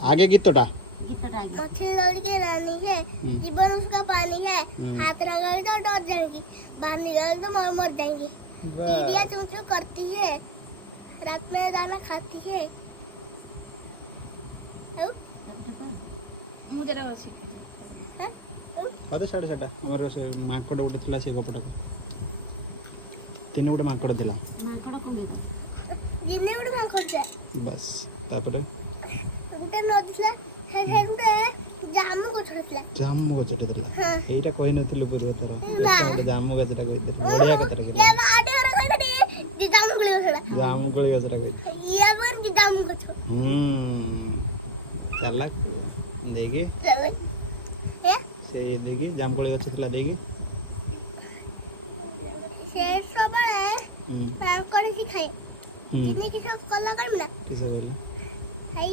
आगे गीतटा मछली लड़की रानी है, जीवन उसका पानी है, हाथ रगड़ तो डर जाएंगी, बाहर निकल तो मर जाएंगी। चिड़िया चूं चूं करती है, रात में दाना खाती है। अरे साढ़े साढ़े हमारे से माकड़ गोटे थिला से गपटा तीन गोटे माकड़ थिला जिन्ने गोटे माकड़ छे बस तापरे गोटे नदी थिला हे गोटे जामु गछ थिला जामु गछटे थिला हां एटा कहि नथिलु पूर्व तर गोटे जामु गछटा कहि बढ़िया कतरा के ये आडे और कहि दे जामु गछ जामु गछटा कहि ये बर जामु गछ चला देखी ए से देखी जामकोली गछ थिला देखी से सबले माकड़ सी खाए किने किस कला करना किसे बोले हाई